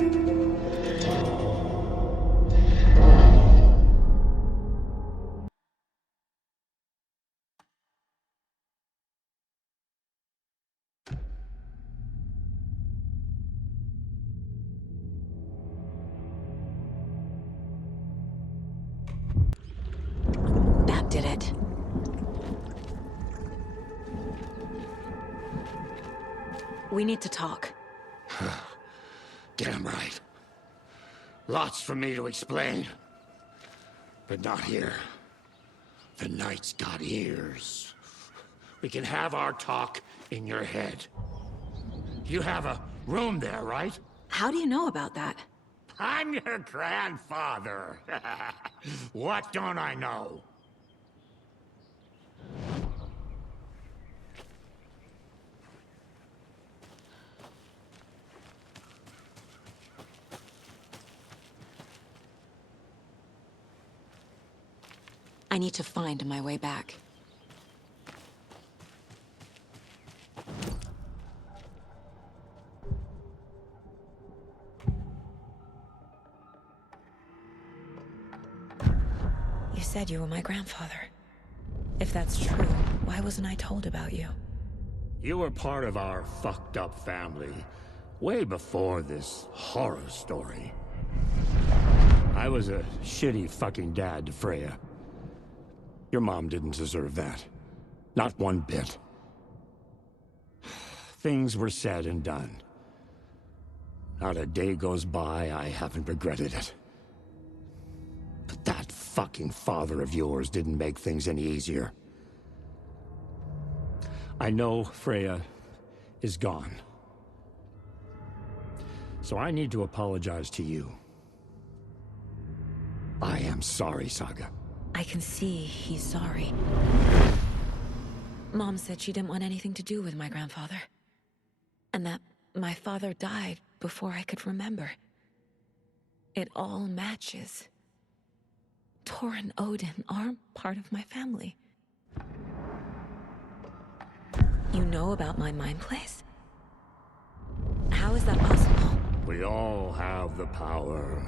That did it. We need to talk. Damn right. Lots for me to explain. But not here. The night's got ears. We can have our talk in your head. You have a room there, right? How do you know about that? I'm your grandfather. What don't I know? I need to find my way back. You said you were my grandfather. If that's true, why wasn't I told about you? You were part of our fucked up family, way before this horror story. I was a shitty fucking dad to Freya. Your mom didn't deserve that. Not one bit. Things were said and done. Not a day goes by I haven't regretted it. But that fucking father of yours didn't make things any easier. I know Freya is gone. So I need to apologize to you. I am sorry, Saga. I can see he's sorry. Mom said she didn't want anything to do with my grandfather. And that my father died before I could remember. It all matches. Tor and Odin are part of my family. You know about my mind place? How is that possible? We all have the power.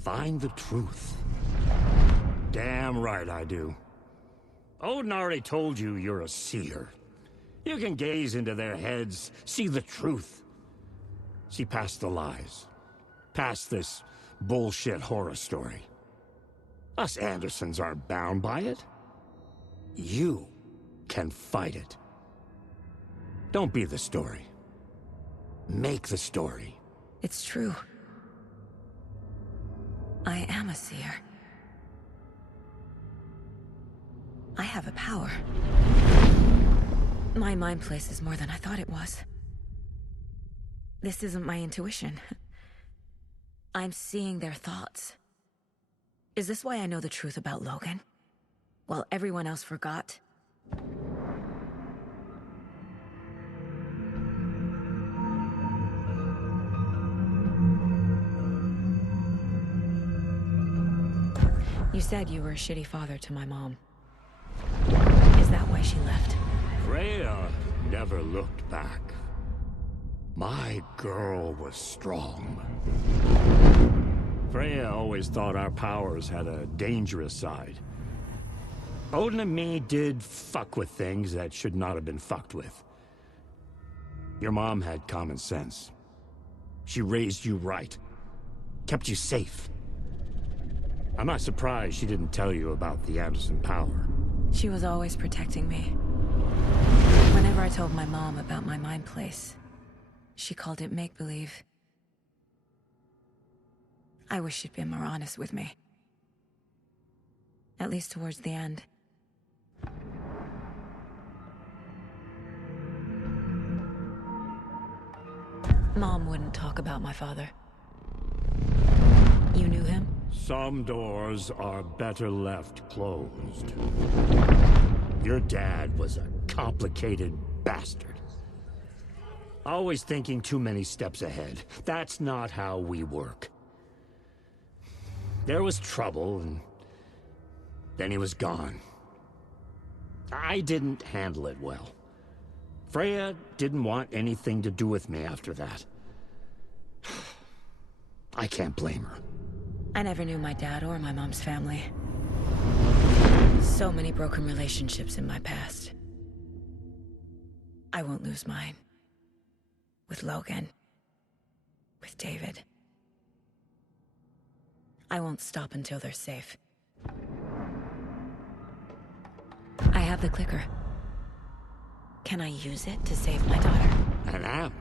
Find the truth. Damn right I do. Odin already told you you're a seer. You can gaze into their heads, see the truth. See past the lies. Past this bullshit horror story. Us Andersons aren't bound by it. You can fight it. Don't be the story. Make the story. It's true. I am a seer. I have a power. My mind place is more than I thought it was. This isn't my intuition. I'm seeing their thoughts. Is this why I know the truth about Logan? While everyone else forgot? You said you were a shitty father to my mom. Is that why she left? Freya never looked back. My girl was strong. Freya always thought our powers had a dangerous side. Odin and me did fuck with things that should not have been fucked with. Your mom had common sense. She raised you right. Kept you safe. I'm not surprised she didn't tell you about the Anderson power. She was always protecting me. Whenever I told my mom about my mind place, she called it make-believe. I wish she'd been more honest with me. At least towards the end. Mom wouldn't talk about my father. You knew him? Some doors are better left closed. Your dad was a complicated bastard. Always thinking too many steps ahead. That's not how we work. There was trouble, and then he was gone. I didn't handle it well. Freya didn't want anything to do with me after that. I can't blame her. I never knew my dad or my mom's family. So many broken relationships in my past. I won't lose mine. With Logan. With David. I won't stop until they're safe. I have the clicker. Can I use it to save my daughter? An amp?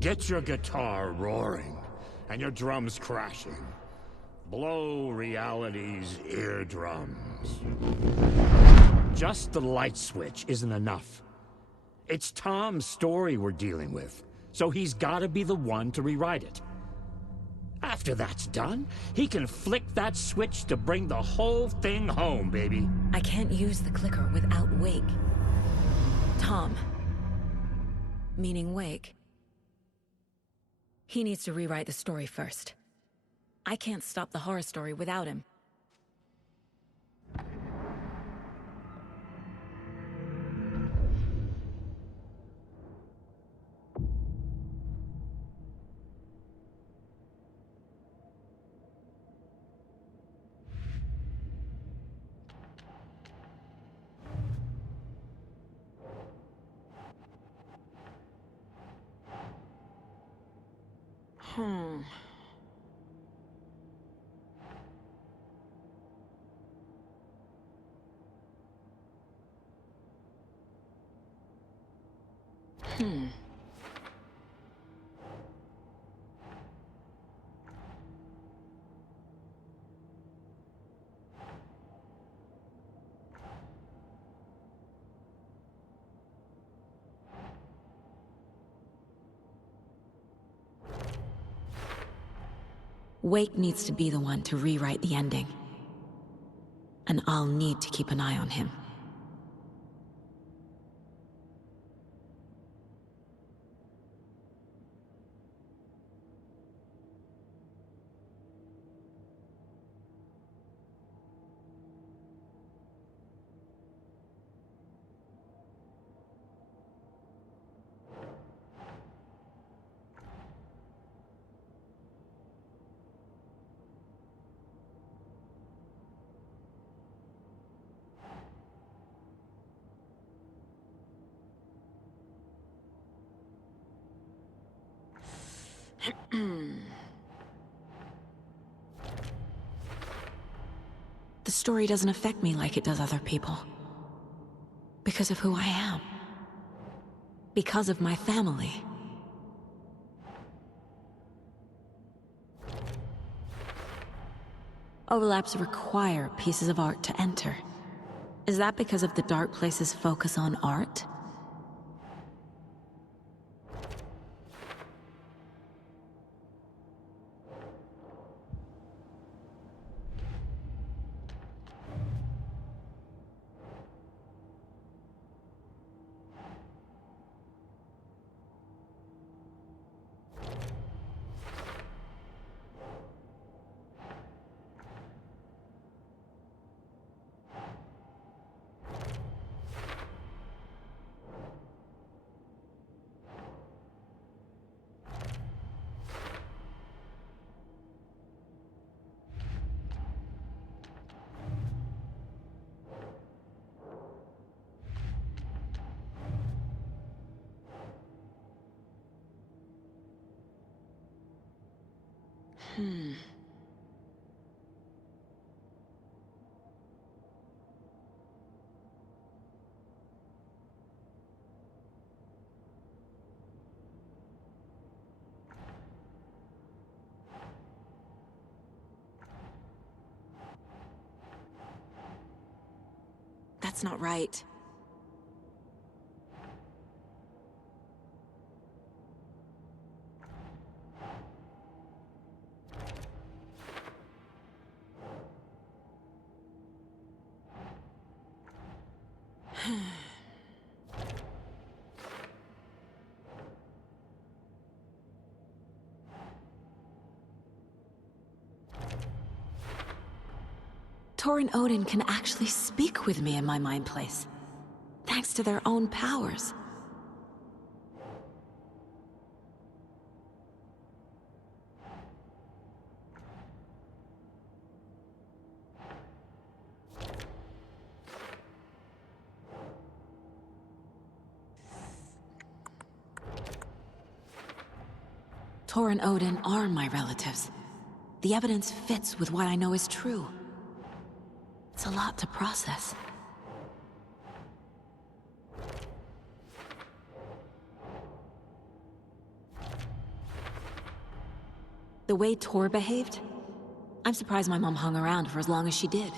Get your guitar roaring, and your drums crashing. Blow reality's eardrums. Just the light switch isn't enough. It's Tom's story we're dealing with, so he's gotta be the one to rewrite it. After that's done, he can flick that switch to bring the whole thing home, baby. I can't use the clicker without Wake. Tom. Meaning Wake. He needs to rewrite the story first. I can't stop the horror story without him. Hmm. Wake needs to be the one to rewrite the ending. And I'll need to keep an eye on him. The story doesn't affect me like it does other people. Because of who I am. Because of my family. Overlaps require pieces of art to enter. Is that because of the Dark Place's focus on art? That's not right. Tor and Odin can actually speak with me in my mind place. Thanks to their own powers. Tor and Odin are my relatives. The evidence fits with what I know is true. It's a lot to process. The way Tor behaved, I'm surprised my mom hung around for as long as she did.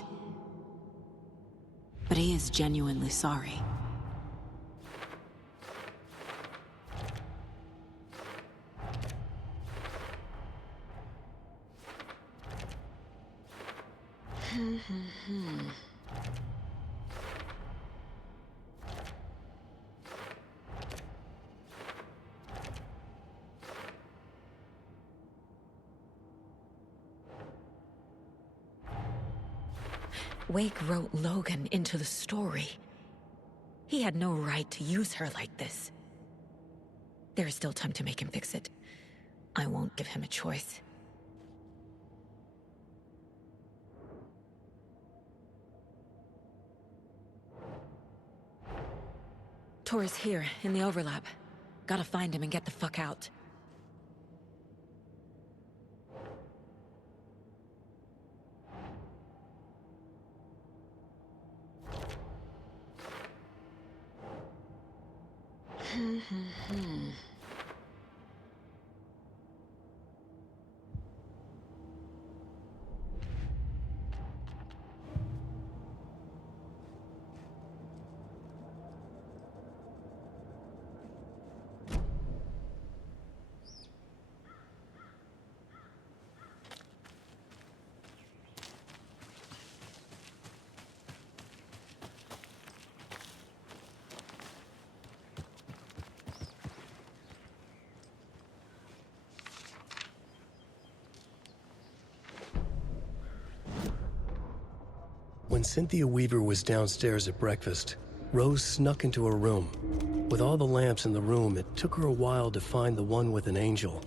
But he is genuinely sorry. Wake wrote Logan into the story. He had no right to use her like this. There is still time to make him fix it. I won't give him a choice. Tor is here, in the overlap. Gotta find him and get the fuck out. When Cynthia Weaver was downstairs at breakfast, Rose snuck into her room. With all the lamps in the room, it took her a while to find the one with an angel.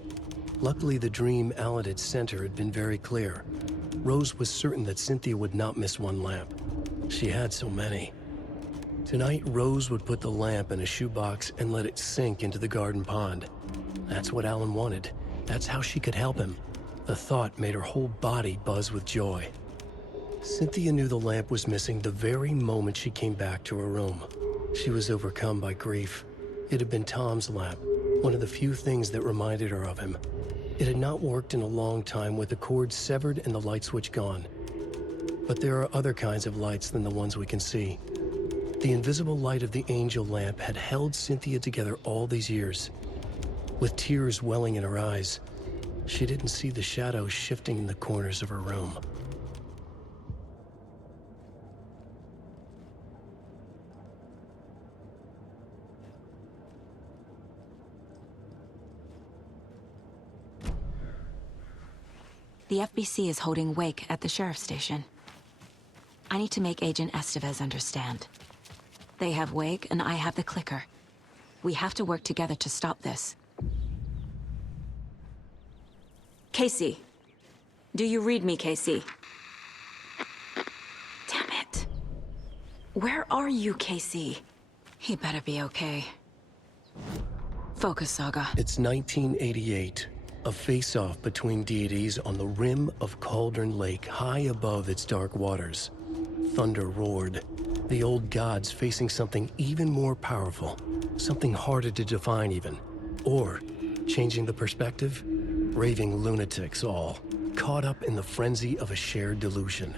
Luckily, the dream Alan had sent her had been very clear. Rose was certain that Cynthia would not miss one lamp. She had so many. Tonight, Rose would put the lamp in a shoebox and let it sink into the garden pond. That's what Alan wanted. That's how she could help him. The thought made her whole body buzz with joy. Cynthia knew the lamp was missing the very moment she came back to her room. She was overcome by grief. It had been Tom's lamp, one of the few things that reminded her of him. It had not worked in a long time with the cord severed and the light switch gone. But there are other kinds of lights than the ones we can see. The invisible light of the angel lamp had held Cynthia together all these years. With tears welling in her eyes, she didn't see the shadows shifting in the corners of her room. The FBC is holding Wake at the sheriff's station. I need to make Agent Estevez understand. They have Wake and I have the clicker. We have to work together to stop this. Casey. Do you read me, Casey? Damn it. Where are you, Casey? He better be okay. Focus, Saga. It's 1988. A face-off between deities on the rim of Cauldron Lake, high above its dark waters. Thunder roared. The old gods facing something even more powerful, something harder to define even. Or, changing the perspective, raving lunatics all, caught up in the frenzy of a shared delusion.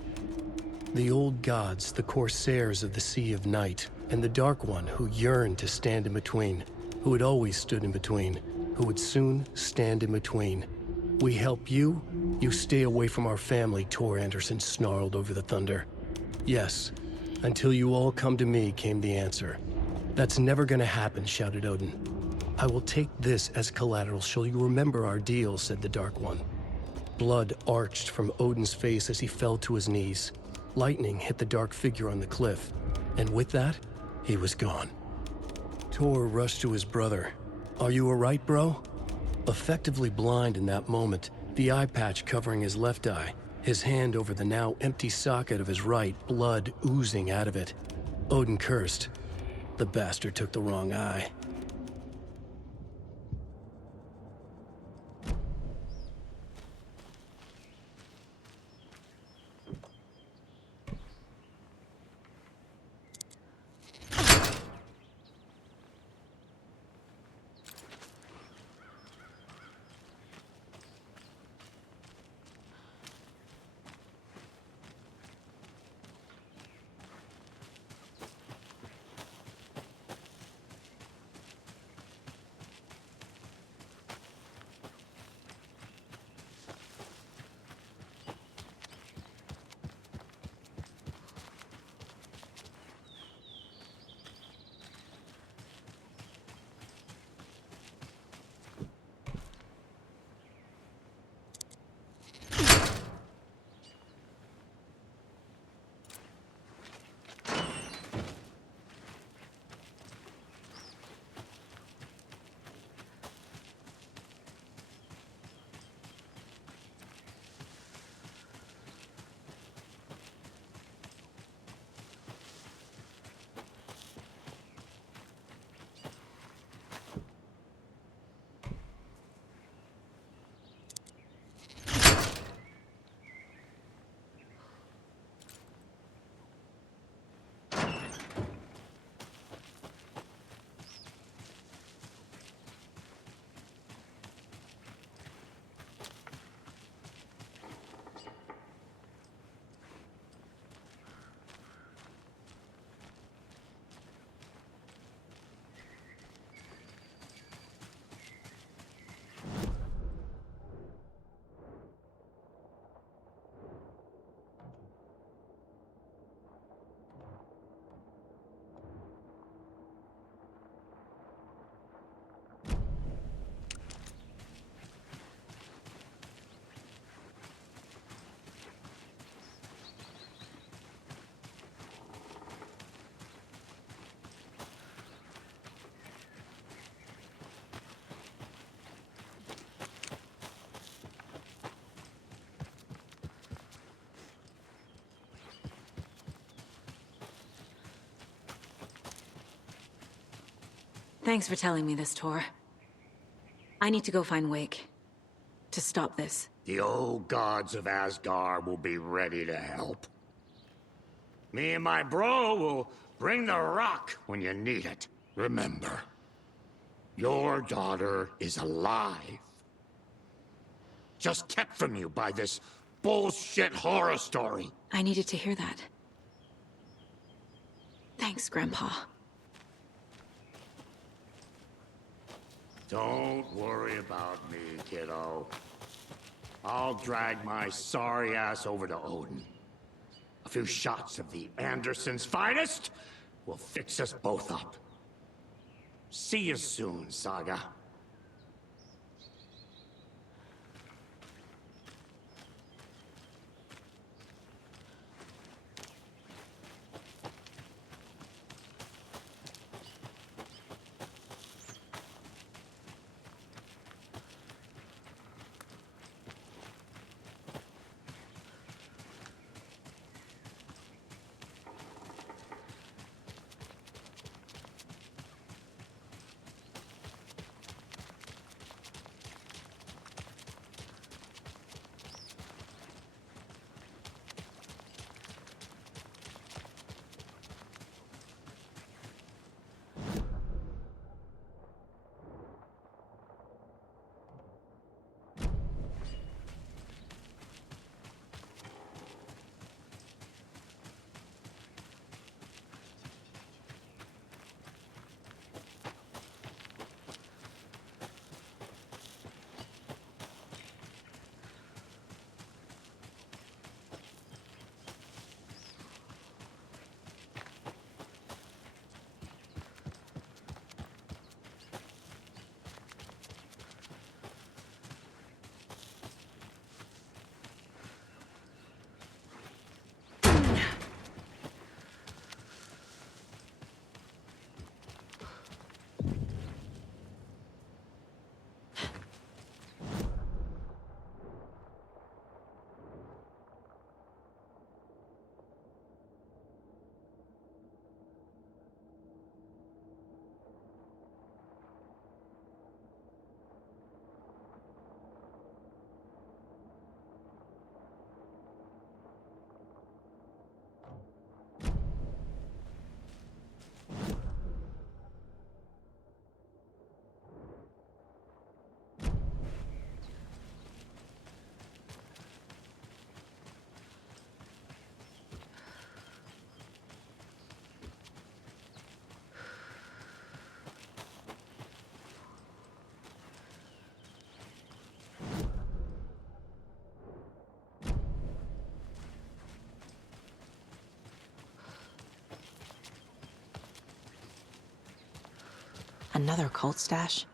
The old gods, the corsairs of the Sea of Night, and the Dark One who yearned to stand in between, who had always stood in between, who would soon stand in between. We help you, you stay away from our family, Tor Anderson snarled over the thunder. Yes, until you all come to me, came the answer. That's never gonna happen, shouted Odin. I will take this as collateral, shall you remember our deal, said the Dark One. Blood arched from Odin's face as he fell to his knees. Lightning hit the dark figure on the cliff, and with that, he was gone. Tor rushed to his brother. Are you all right, bro? Effectively blind in that moment, the eye patch covering his left eye, his hand over the now empty socket of his right, blood oozing out of it. Odin cursed. The bastard took the wrong eye. Thanks for telling me this, Tor. I need to go find Wake. To stop this. The old gods of Asgard will be ready to help. Me and my bro will bring the rock when you need it. Remember, your daughter is alive. Just kept from you by this bullshit horror story. I needed to hear that. Thanks, Grandpa. Don't worry about me, kiddo. I'll drag my sorry ass over to Odin. A few shots of the Andersons' finest will fix us both up. See you soon, Saga. Another cult stash?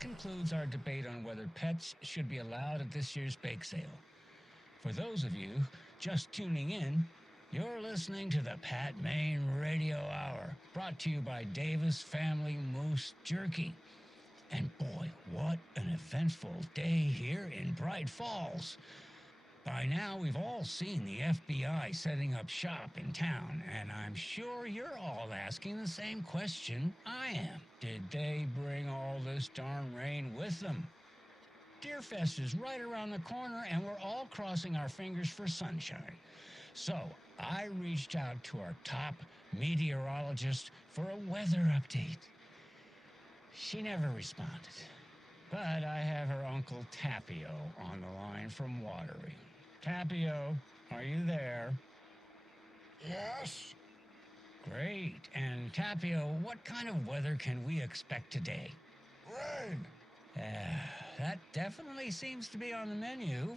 concludes our debate on whether pets should be allowed at this year's bake sale. For those of you just tuning in, you're listening to the Pat Maine Radio Hour, brought to you by Davis Family Moose Jerky. And boy, what an eventful day here in Bright Falls. By now, we've all seen the FBI setting up shop in town, and I'm sure you're all asking the same question I am. Did they bring all this darn rain with them? Deerfest is right around the corner, and we're all crossing our fingers for sunshine. So, I reached out to our top meteorologist for a weather update. She never responded, but I have her Uncle Tapio on the line from Watery. Tapio, are you there? Yes? Great. And Tapio, what kind of weather can we expect today? Rain. That definitely seems to be on the menu.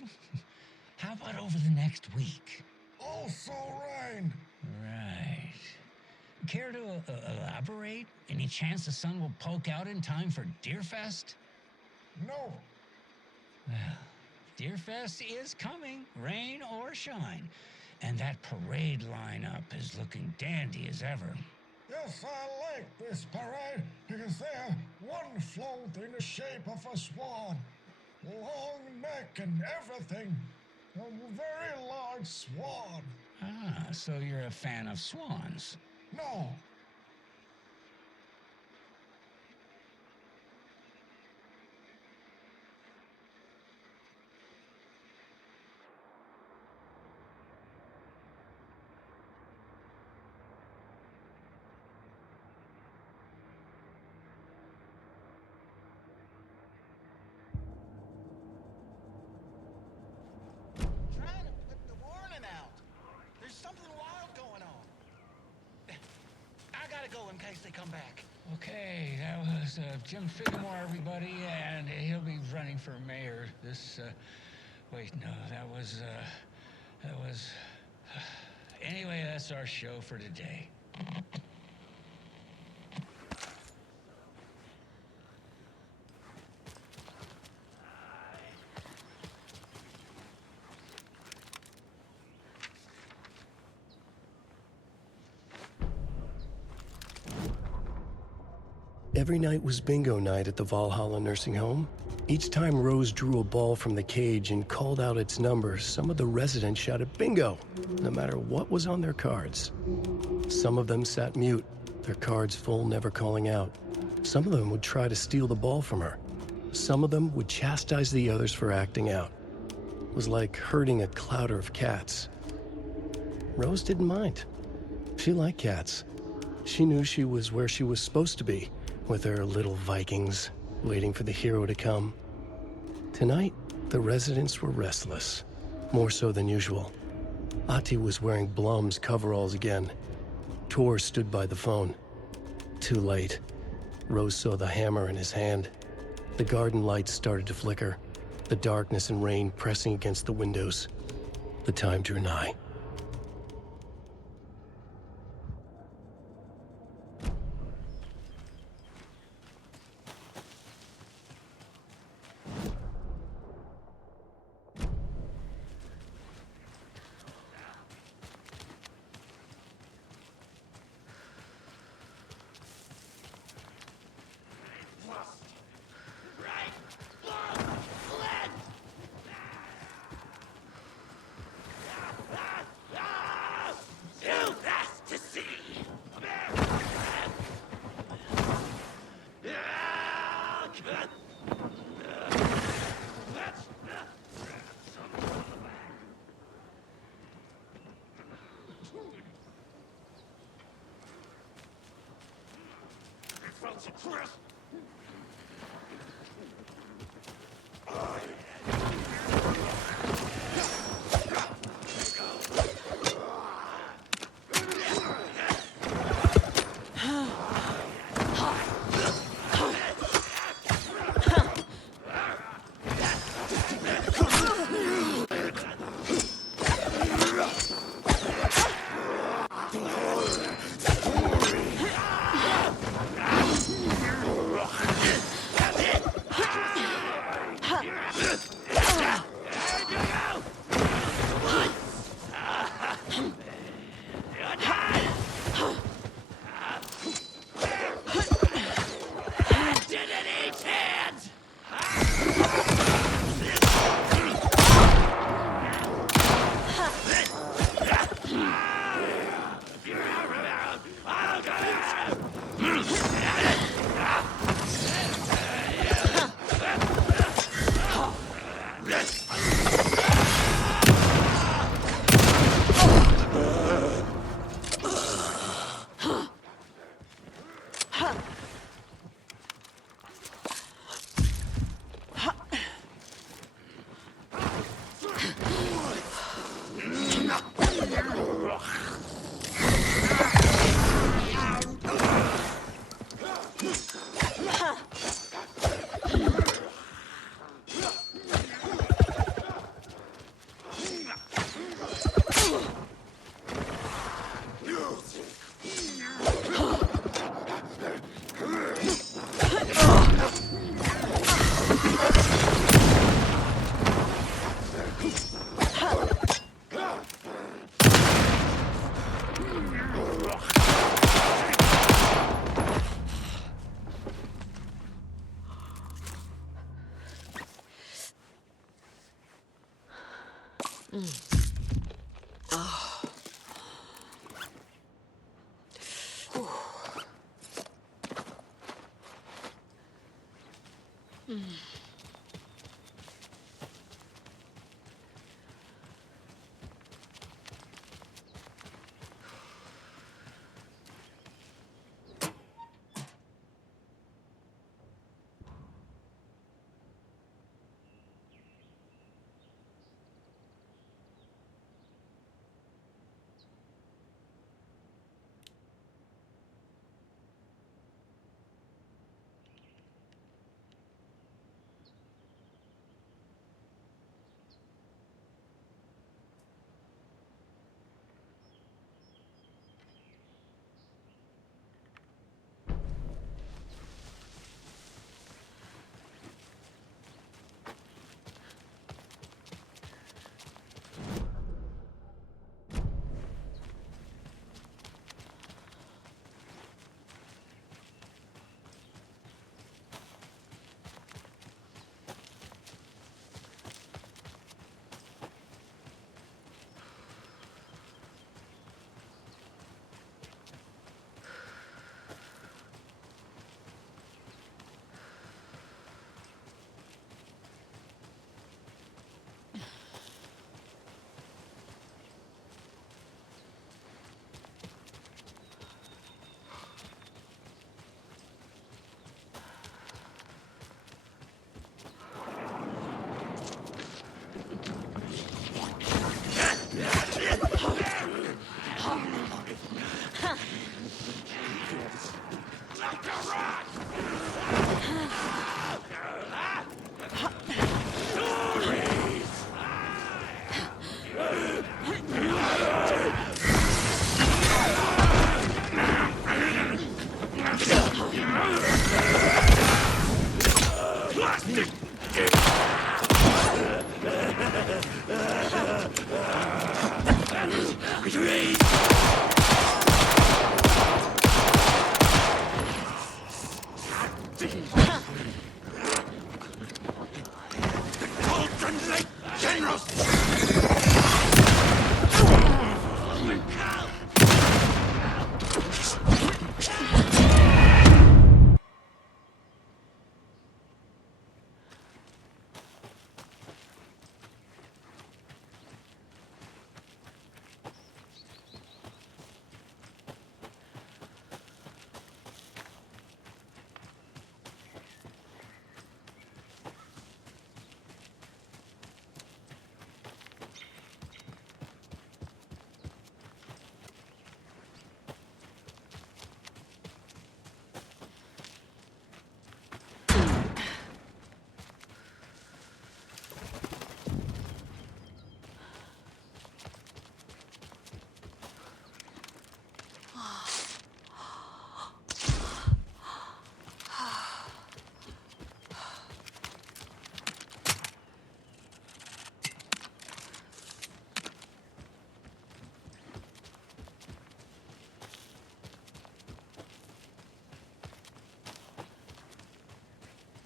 How about over the next week? Also rain. Right. Care to elaborate? Any chance the sun will poke out in time for Deerfest? No. Well, Deerfest is coming, rain or shine. And that parade lineup is looking dandy as ever. Yes, I like this parade because they have one float in the shape of a swan. Long neck and everything. A very large swan. Ah, so you're a fan of swans. No. Trying to put the warning out. There's something wild going on. I gotta go in case they come back. Okay, that was Jim Figmore, everybody, and he'll be running for mayor this, wait, no, that was, anyway, that's our show for today. Every night was bingo night at the Valhalla nursing home. Each time Rose drew a ball from the cage and called out its number, some of the residents shouted bingo, no matter what was on their cards. Some of them sat mute, their cards full, never calling out. Some of them would try to steal the ball from her. Some of them would chastise the others for acting out. It was like herding a clouder of cats. Rose didn't mind. She liked cats. She knew she was where she was supposed to be, with her little Vikings, waiting for the hero to come. Tonight, the residents were restless, more so than usual. Ahti was wearing Blum's coveralls again. Tor stood by the phone. Too late. Rose saw the hammer in his hand. The garden lights started to flicker, the darkness and rain pressing against the windows. The time drew nigh.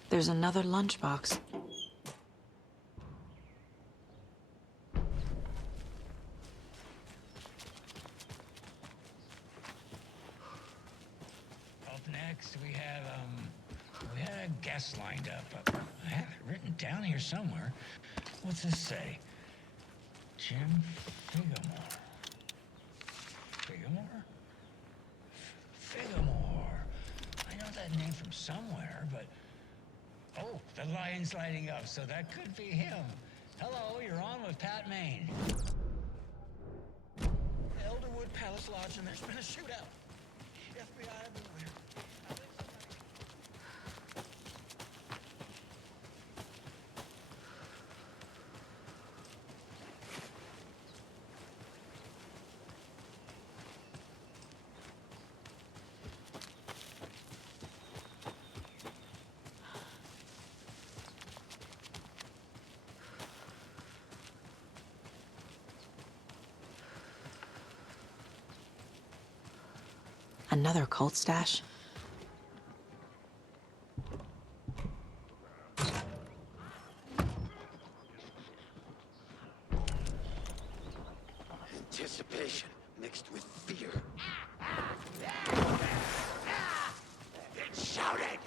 There's another lunchbox. Up next, we had a guest lined up. I have it written down here somewhere. What's this say? Jim Figgamore. Figgamore? Figgamore. I know that name from somewhere, but... Oh, the line's lighting up, so that could be him. Hello, you're on with Pat Maine. Elderwood Palace Lodge, and there's been a shootout. FBI everywhere. I think Another cult stash? Anticipation mixed with fear. It shouted!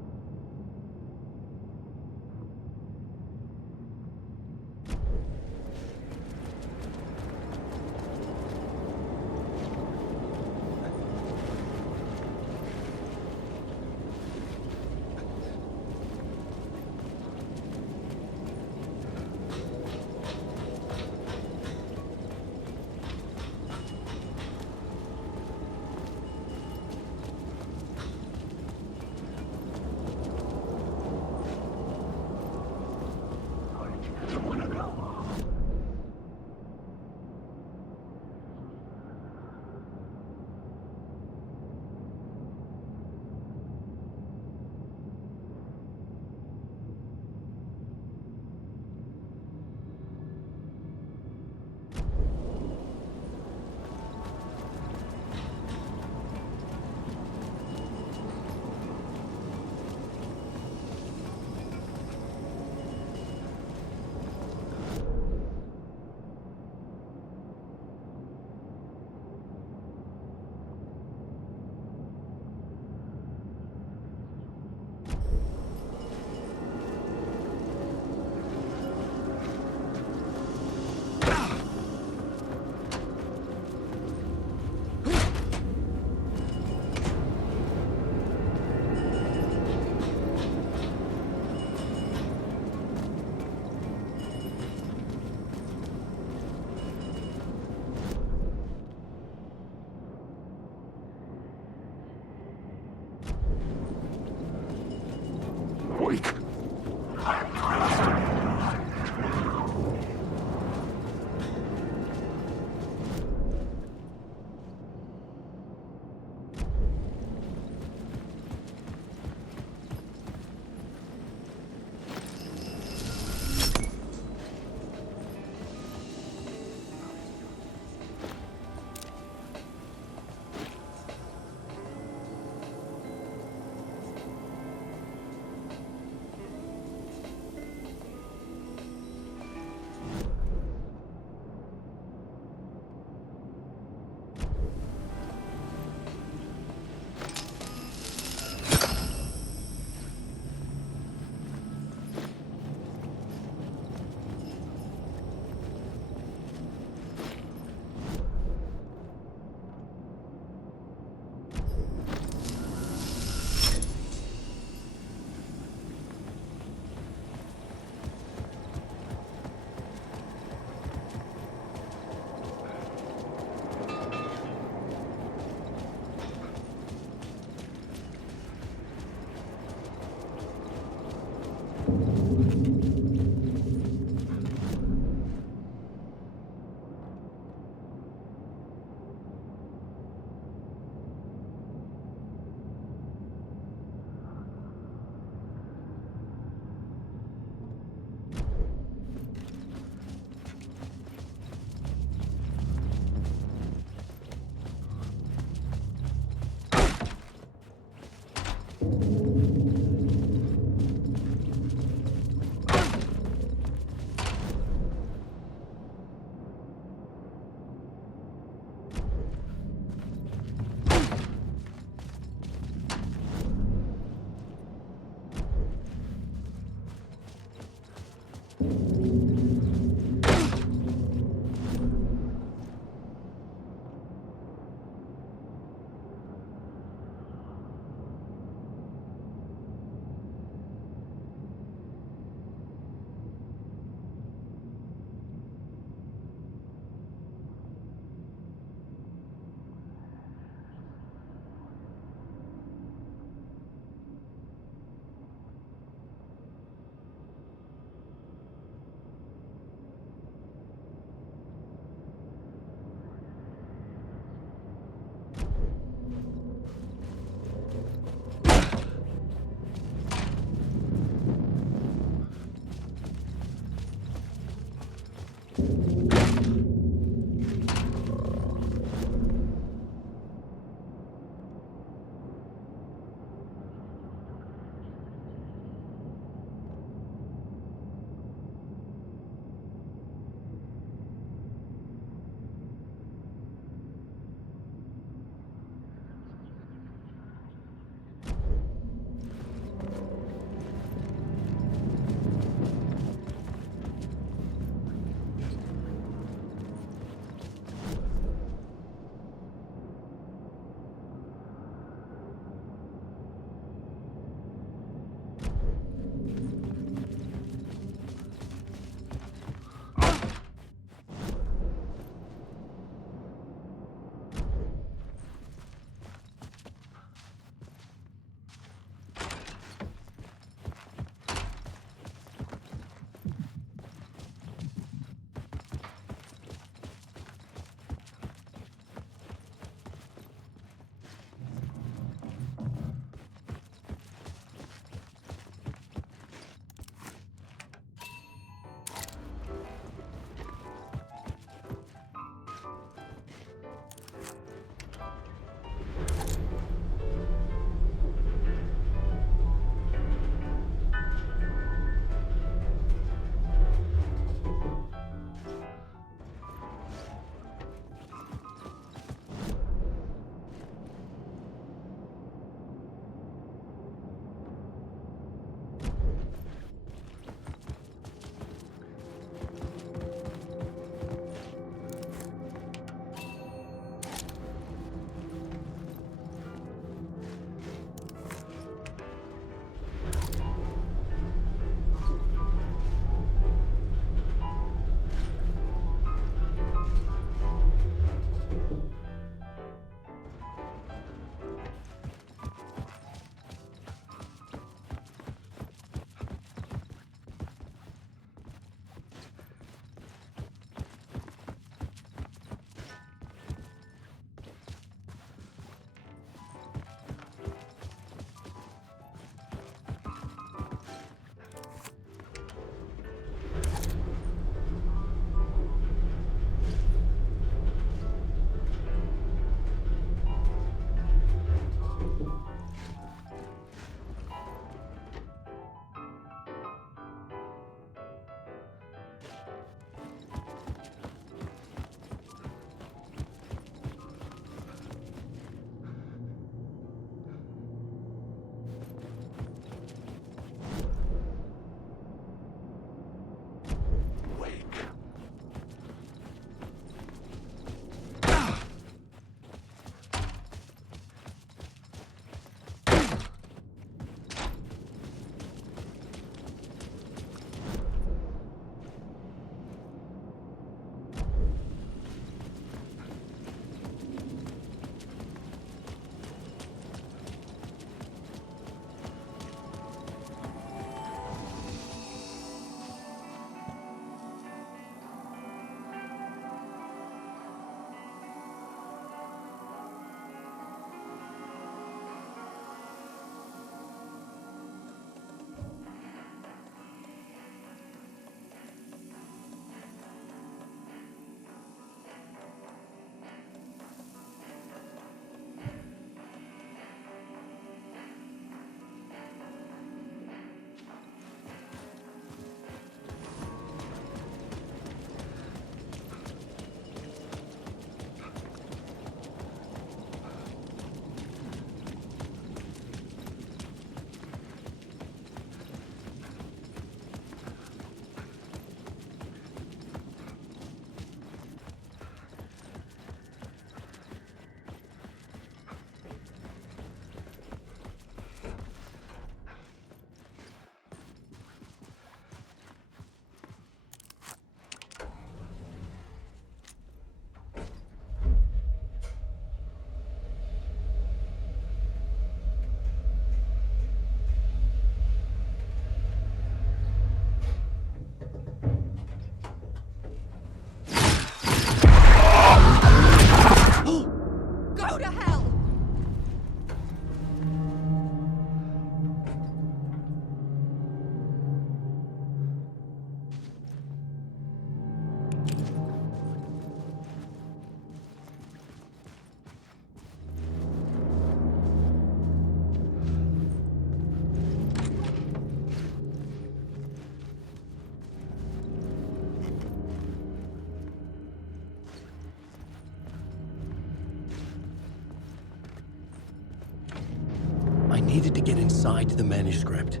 needed to get inside the manuscript.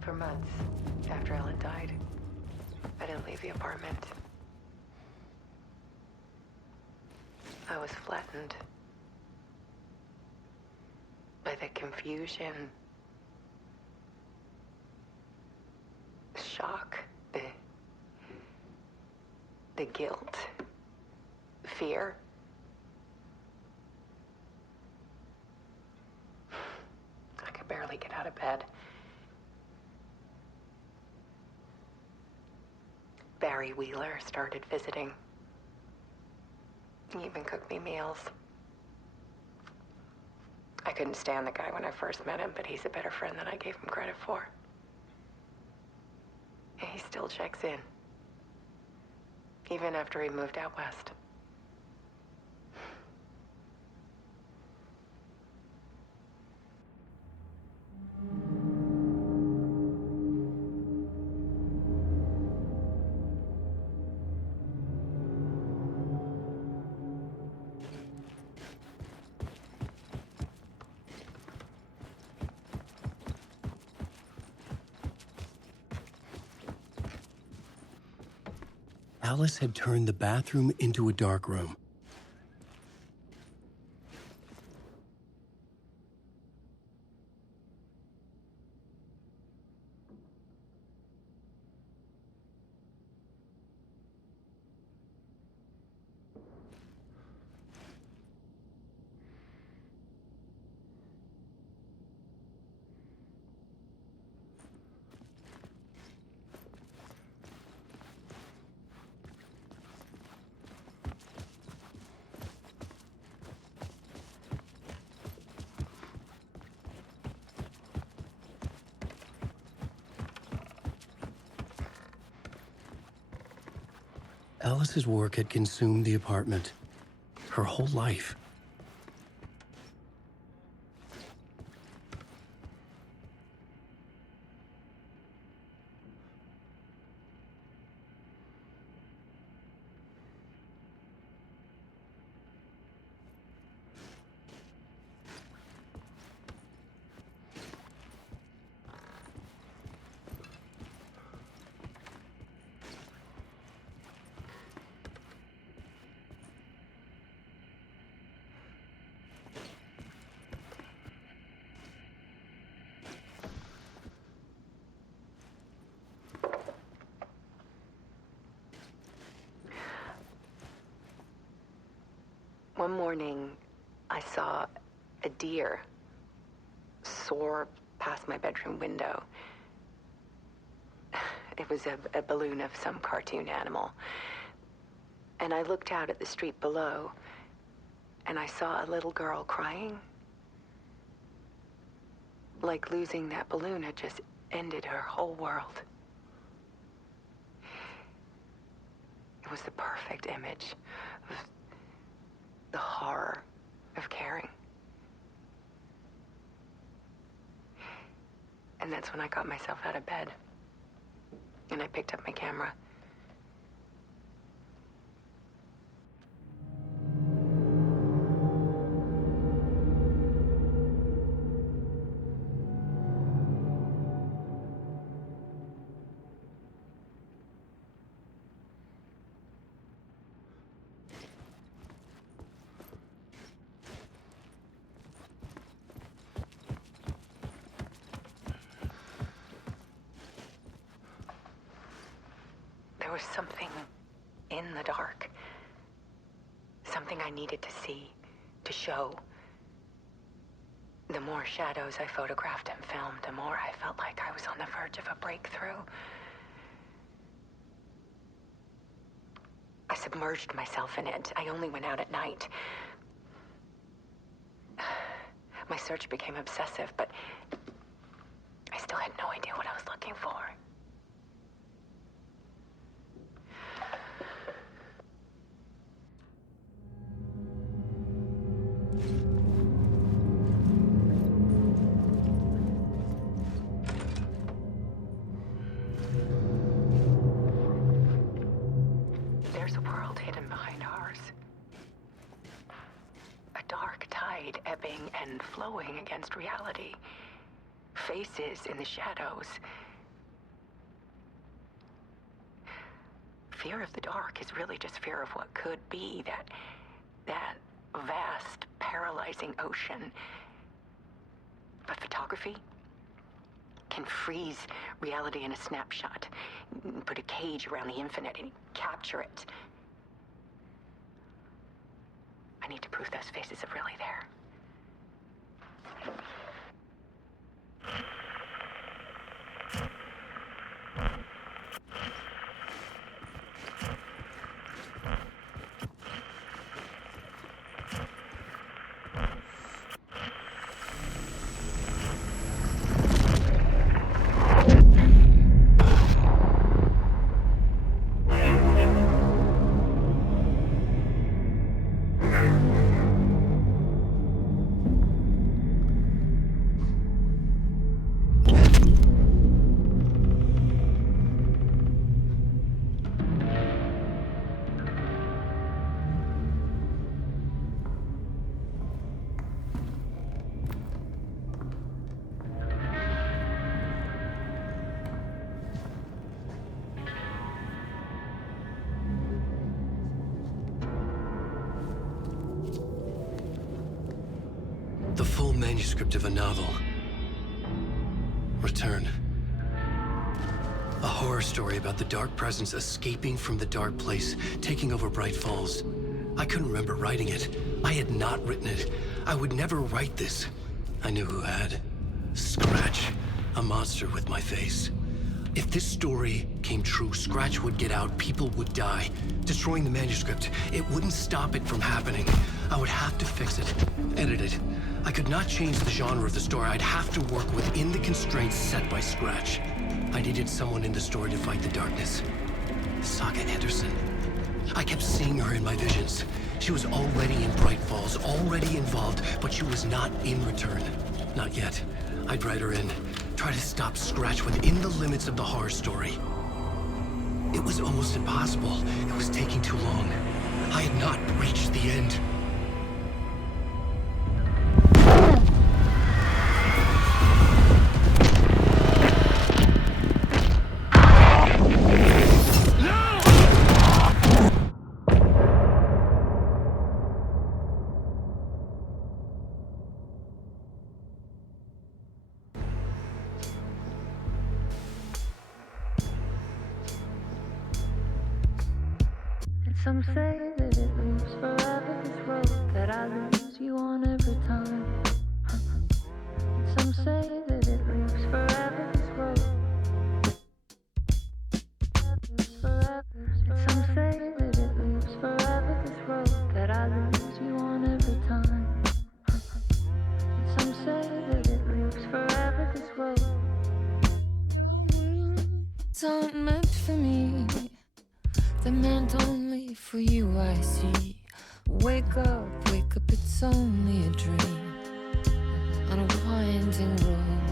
For months after Ellen died, I didn't leave the apartment. I was flattened by the confusion, shock, the guilt, fear. I could barely get out of bed. Barry Wheeler started visiting. He even cooked me meals. I couldn't stand the guy when I first met him, but he's a better friend than I gave him credit for. And he still checks in, even after he moved out west. Alice had turned the bathroom into a dark room. Alice's work had consumed the apartment, her whole life. One morning, I saw a deer soar past my bedroom window. It was a balloon of some cartoon animal. And I looked out at the street below, and I saw a little girl crying. Like losing that balloon had just ended her whole world. It was the perfect image of the horror of caring. And that's when I got myself out of bed. And I picked up my camera. There was something in the dark. Something I needed to see, to show. The more shadows I photographed and filmed, the more I felt like I was on the verge of a breakthrough. I submerged myself in it. I only went out at night. My search became obsessive, but I still had no idea what I was looking for. There's a world hidden behind ours. A dark tide ebbing and flowing against reality. Faces in the shadows. Fear of the dark is really just fear of what could be, that vast, paralyzing ocean. But photography can freeze reality in a snapshot, put a cage around the infinite and capture it. I need to prove those faces are really there. The full manuscript of a novel. Return. A horror story about the dark presence escaping from the dark place, taking over Bright Falls. I couldn't remember writing it. I had not written it. I would never write this. I knew who had. Scratch. A monster with my face. If this story came true, Scratch would get out, people would die. Destroying the manuscript, it wouldn't stop it from happening. I would have to fix it, edit it. I could not change the genre of the story. I'd have to work within the constraints set by Scratch. I needed someone in the story to fight the darkness. Saga Anderson. I kept seeing her in my visions. She was already in Bright Falls, already involved, but she was not in Return. Not yet. I'd write her in. Try to stop Scratch within the limits of the horror story. It was almost impossible. It was taking too long. I had not reached the end. Some say that it lives forever, this road that I lose you on every time. Some say that it lives forever, this road. They're meant only for you, I see. Wake up, it's only a dream on a winding road.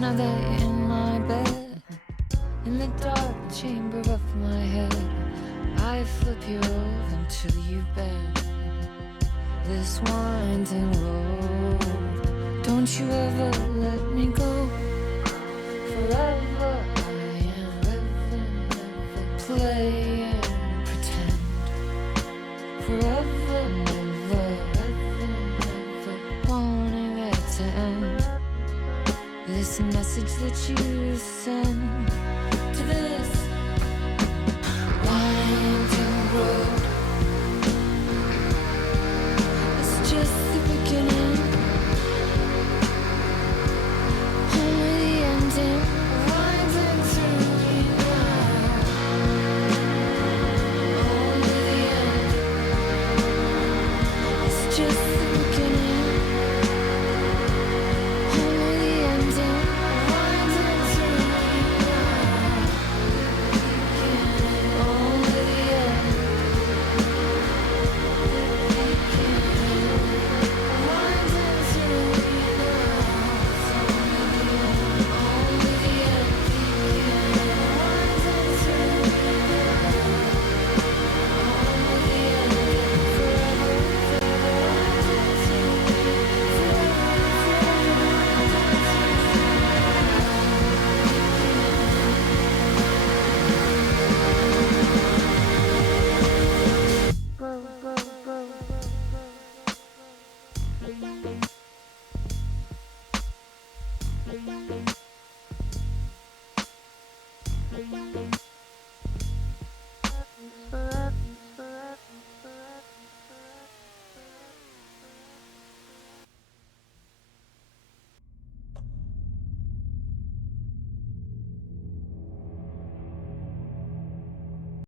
Now that you're in my bed, in the dark chamber of my head, I flip you over until you bend this winding road. Don't you ever let me go. Forever I am play and pretend. Forever, never, wanting it to end. This message that you send to this winding road, it's just the beginning, only the ending, winding through me now, only the end, it's just the beginning, only the ending, winding through me now, only the end, winding through me now, only the end, winding through me now, only the end, forever, winding through me.